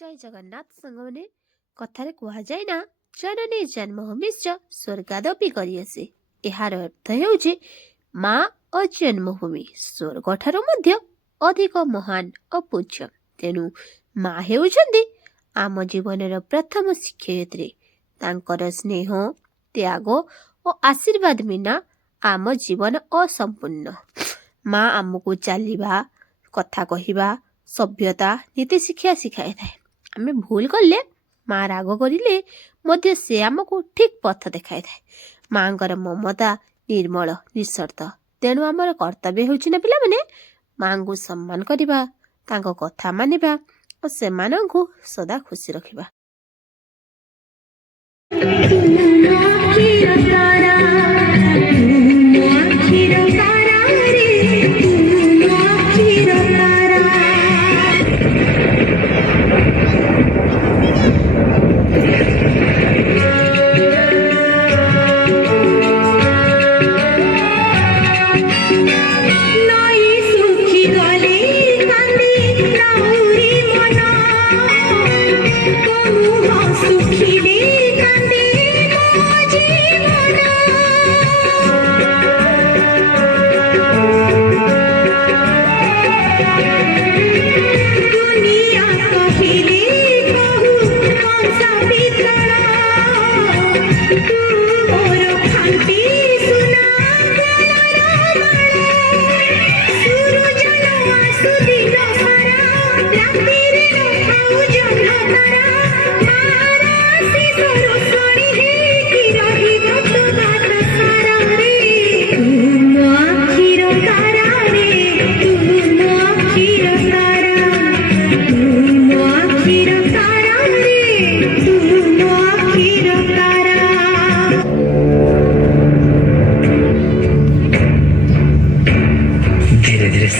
ଜୟ ଜଗନ୍ନାଥ ସାଙ୍ଗମାନେ। କଥାରେ କୁହାଯାଏ ନା, ଜନନୀ ଜନ୍ମଭୂମିଶ୍ଚ ସ୍ୱର୍ଗାଦପି କରିଆସେ। ଏହାର ଅର୍ଥ ହେଉଛି ମା ଓ ଜନ୍ମଭୂମି ସ୍ୱର୍ଗଠାରୁ ମଧ୍ୟ ଅଧିକ ମହାନ ଓ ପୂଜ୍ୟ। ତେଣୁ ମା ହେଉଛନ୍ତି ଆମ ଜୀବନର ପ୍ରଥମ ଶିକ୍ଷୟିତ୍ରୀ। ତାଙ୍କର ସ୍ନେହ, ତ୍ୟାଗ ଓ ଆଶୀର୍ବାଦ ବିନା ଆମ ଜୀବନ ଅସମ୍ପୂର୍ଣ୍ଣ। ମା ଆମକୁ ଚାଲିବା, କଥା କହିବା, ସଭ୍ୟତା, ନୀତି ଶିକ୍ଷା ଶିଖାଇଥାଏ। ଆମେ ଭୁଲ କଲେ, ମା ରାଗ କରିଲେ ମଧ୍ୟ ସେ ଆମକୁ ଠିକ୍ ପଥ ଦେଖାଇଥାଏ। ମାଙ୍କର ମମତା ନିର୍ମଳ, ନିଃସର୍ତ୍ତ। ତେଣୁ ଆମର କର୍ତ୍ତବ୍ୟ ହେଉଛି ନା ପିଲାମାନେ, ମାଙ୍କୁ ସମ୍ମାନ କରିବା, ତାଙ୍କ କଥା ମାନିବା ଓ ସେମାନଙ୍କୁ ସଦା ଖୁସି ରଖିବା।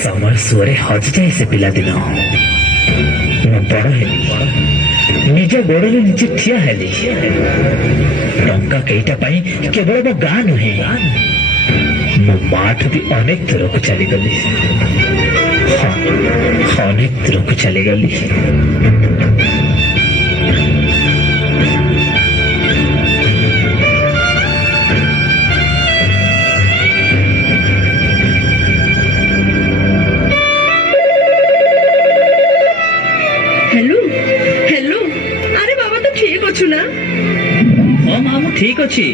समय सुअरे हजि जाए से पिलादिन बड़ हेली, निज गोड़े निजे ठिया हेली। टंका केईटा पाई केवल मो गाँ नुहे, मो माठू भी अनेक दूर को चलीगली। हाँ, अनेक दूर को चलीगली। हाँ माँ, मु ठीक अच्छी।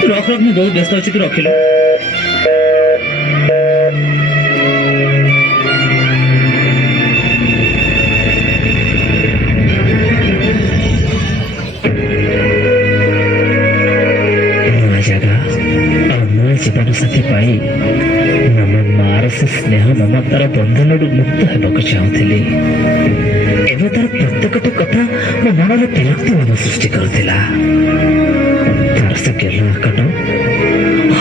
तू रख रख, मु बहुत व्यस्त अच्छी, तू रखिलु। नया जगह और नया जीवन साथी पाई मम मार से स्नेह ममतार बंधन मुक्त होगा चाहूली। एवं तार प्रत्येकटी कथा मो मन में विरक्ति मन सृष्टि करथिला। तार से गेल आकट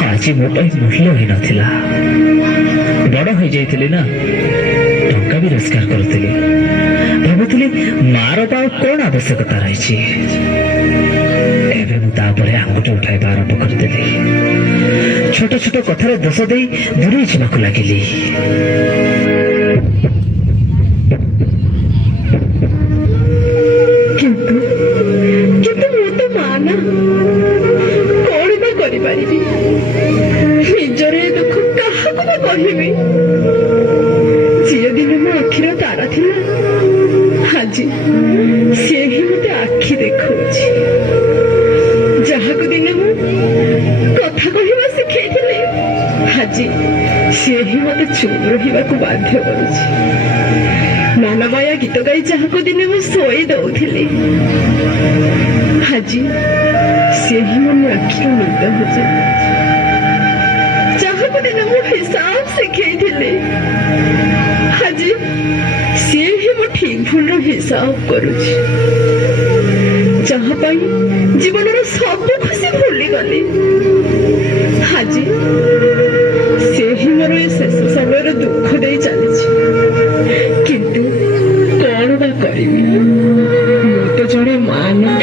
आज मो मूल्य ही नथिला। बड़ हो जाइथिली ना, टंका भी रोजगार करुथिली। भाबुथिली मार बा कौन आवश्यकता रही। एवं तापर आंगुठी उठाइबा आरंभ करदेली। छोट छोट कथार दोष दे दूरे जावाक लगिली। झील दिन मो आखिर तारा थिला, आज से ही मते आखि देखौछि। जहाको दिन मु कथा कहिबा सिखैथिले, आज से ही मते चुप रहिबाकू बाध्य करूछि। मनमाया गीत गाई जहाको दिन मु सोई दउथिली, आज से ही मन आखिर निद हो जाय। हिसाब शिखैथिले, आज सी ही मो ठीक भूल हिसाब करुछि। जहाँ पाई जीवन सब खुशी भूली गली, आज से ही मोर शेष समय दुख दे चली। किंतु कौन बा करी, मु तो जड़े मां ना।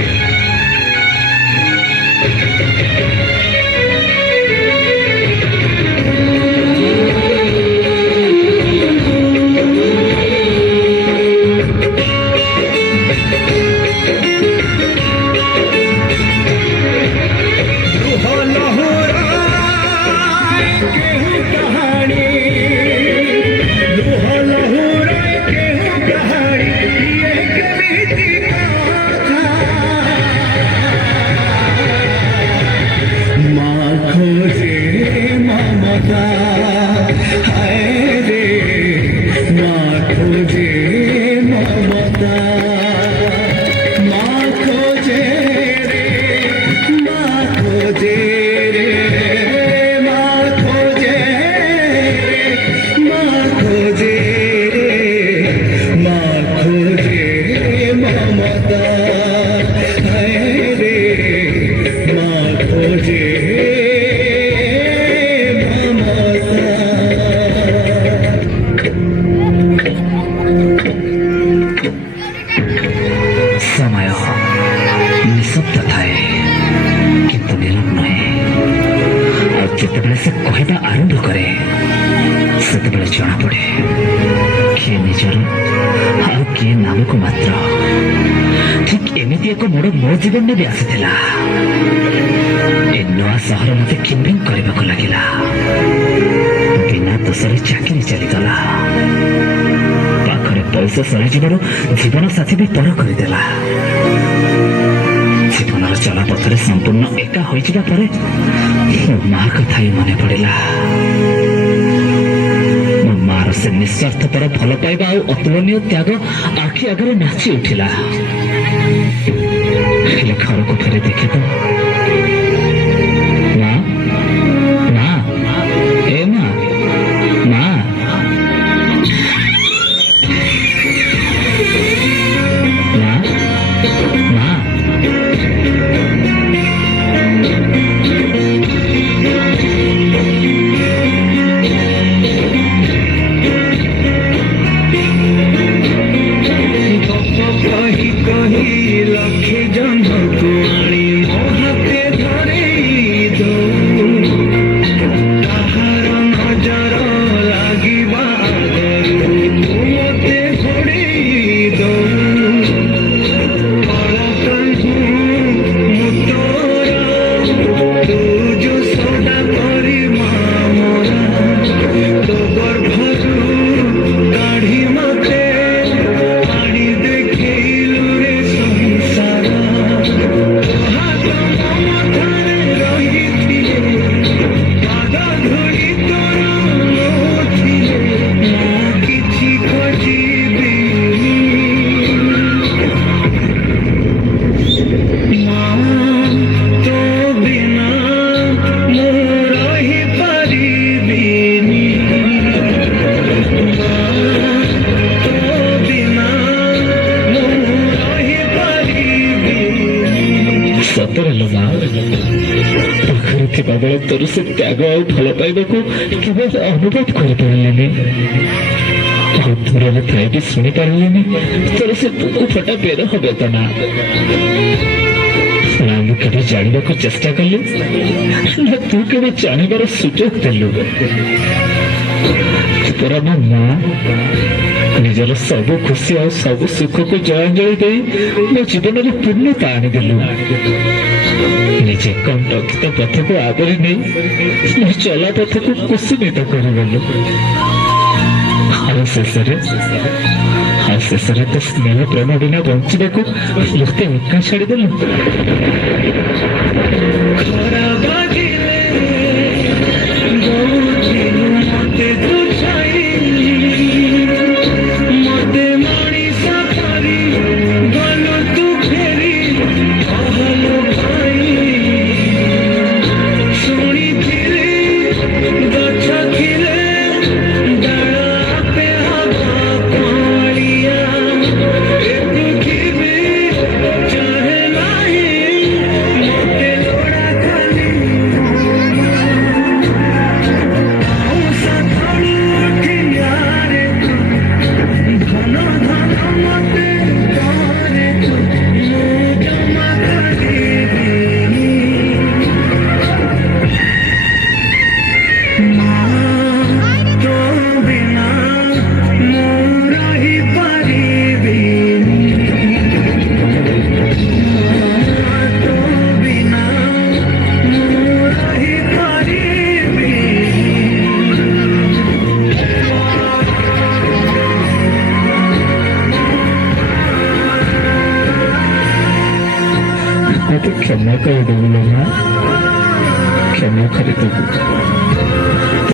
ସମୟ ନିଶବ୍ଦ ଥାଏ କିନ୍ତୁ ନିରବ ନୁହେଁ। ଆଉ ଯେତେବେଳେ ସେ କହିବା ଆରମ୍ଭ କରେ ସେତେବେଳେ ଜଣାପଡ଼େ କିଏ ନିଜର ଆଉ କିଏ ନାମକୁ ମାତ୍ର। ଠିକ୍ ଏମିତି ଏକ ମୋଡ଼ ମୋ ଜୀବନରେ ବି ଆସିଥିଲା। ଏ ନୂଆ ସହର ମତେ କିମ୍ଭିଂ କରିବାକୁ ଲାଗିଲା। ବିନା ଦୋଷରେ ଚାକିରି ଚାଲିଗଲା। ପାଖରେ ପଇସା ସରିଯିବାରୁ ଜୀବନ ସାଥୀ ବି ପର କରିଦେଲା। ଜୀବନର ଚଲାପଥରେ ସମ୍ପୂର୍ଣ୍ଣ ଏକା ହୋଇଯିବା ପରେ ମୋ ମା କଥା ହିଁ ମନେ ପଡ଼ିଲା। ମୋ ମାର ସେ ନିଃସ୍ୱାର୍ଥପର ଭଲ ପାଇବା ଆଉ ଅତୁଳନୀୟ ତ୍ୟାଗ ଆଖି ଆଗରେ ନାଚି ଉଠିଲା। ହେଲେ ଘରକୁ ଫେରି ଦେଖେ ତ ମା, ମା, ଏ ମା, ମା, ମା, ମା। कही कही लखे जन्मको आनी मो हाथे धरेई दो ताहार नजर लागिबा आगरू तू मते घोड़ेई दो कला कंठू मु तोरा तू जो सदा करी मामरा तो गर्भरू काढ़ी मते पानी देखिलु रे संसार हाथ ममतारे रहिथिले पाद धरी तोरा मोथिले मो किछि खोजिबि माँ तो बिना मो रहि परिबिनि ସତରେ ଲୋ ମା, ପାଖରେ ଥିବା ବେଳେ ତୋର ସେ ତ୍ୟାଗ ଆଉ ଭଲ ପାଇବାକୁ କେବେ ଅନୁଭବ କରିପାରିଲିନି। ଆଉ ଦୂରରେ ଥାଇ ବି ଶୁଣିପାରିଲିନି ତୋର ସେ ବୁକୁ ଫଟା ବେରହ ବେଦନା। ନା ମୁଁ କେବେ ଜାଣିବାକୁ ଚେଷ୍ଟା କଲି ନା ତୁ କେବେ ଜାଣିବାର ସୁଯୋଗ ଦେଲୁ। ତୋର ମୋ ମା ନିଜର ସବୁ ଖୁସି ଆଉ ସବୁ ସୁଖକୁ ଜଳାଞ୍ଜଳି ଦେଇ ମୋ ଜୀବନରେ ପୂର୍ଣ୍ଣତା ଆଣିଦେଲୁ। ନିଜେ କଣ୍ଟକିତ ପଥକୁ ଆବରି ନେଇ ମୋ ଚଲା ପଥକୁ କୁସୁମିତ କରିଦେଲୁ। ଆଉ ଶେଷରେ ତ ସ୍ନେହ ପ୍ରେମ ବିନା ବଞ୍ଚିବାକୁ ମତେ ଏକା ଛାଡ଼ିଦେଲୁ। ଖରା ବାଜିଲେ ବହୁଥିଲୁ ମତେ ତୁ ଛାଇ ମତେ ମଣିଷ କରି ଗଲୁ ତୁ ଫେରି କହିଲୁ ଭାଇ ଶୁଣିଥିଲି ଗଛ ଥିଲେ ଡାଳ ଆପେ ହବା କଅଁଳିଆ ଏ ପୃଥିବୀ ଚାହେଁ ନାହିଁ ମତେ ଲୋଡ଼ା ଖାଲି ଆଉ ସାଥଳୁ ଉଠିଲାରେ ଧନ ଧନ ମତେ କରେ ତୁ ମୁଁ ଜମା କରିବିନି ମା ତୋ ବିନା ମୁଁ ରହିପାରିବିନି ତୋ ବିନା ମୁଁ ରହିପାରିବିନି ମତେ କ୍ଷମା କରିଦେବୁ ଲୋ ମା, କ୍ଷମା କରିଦେବୁ।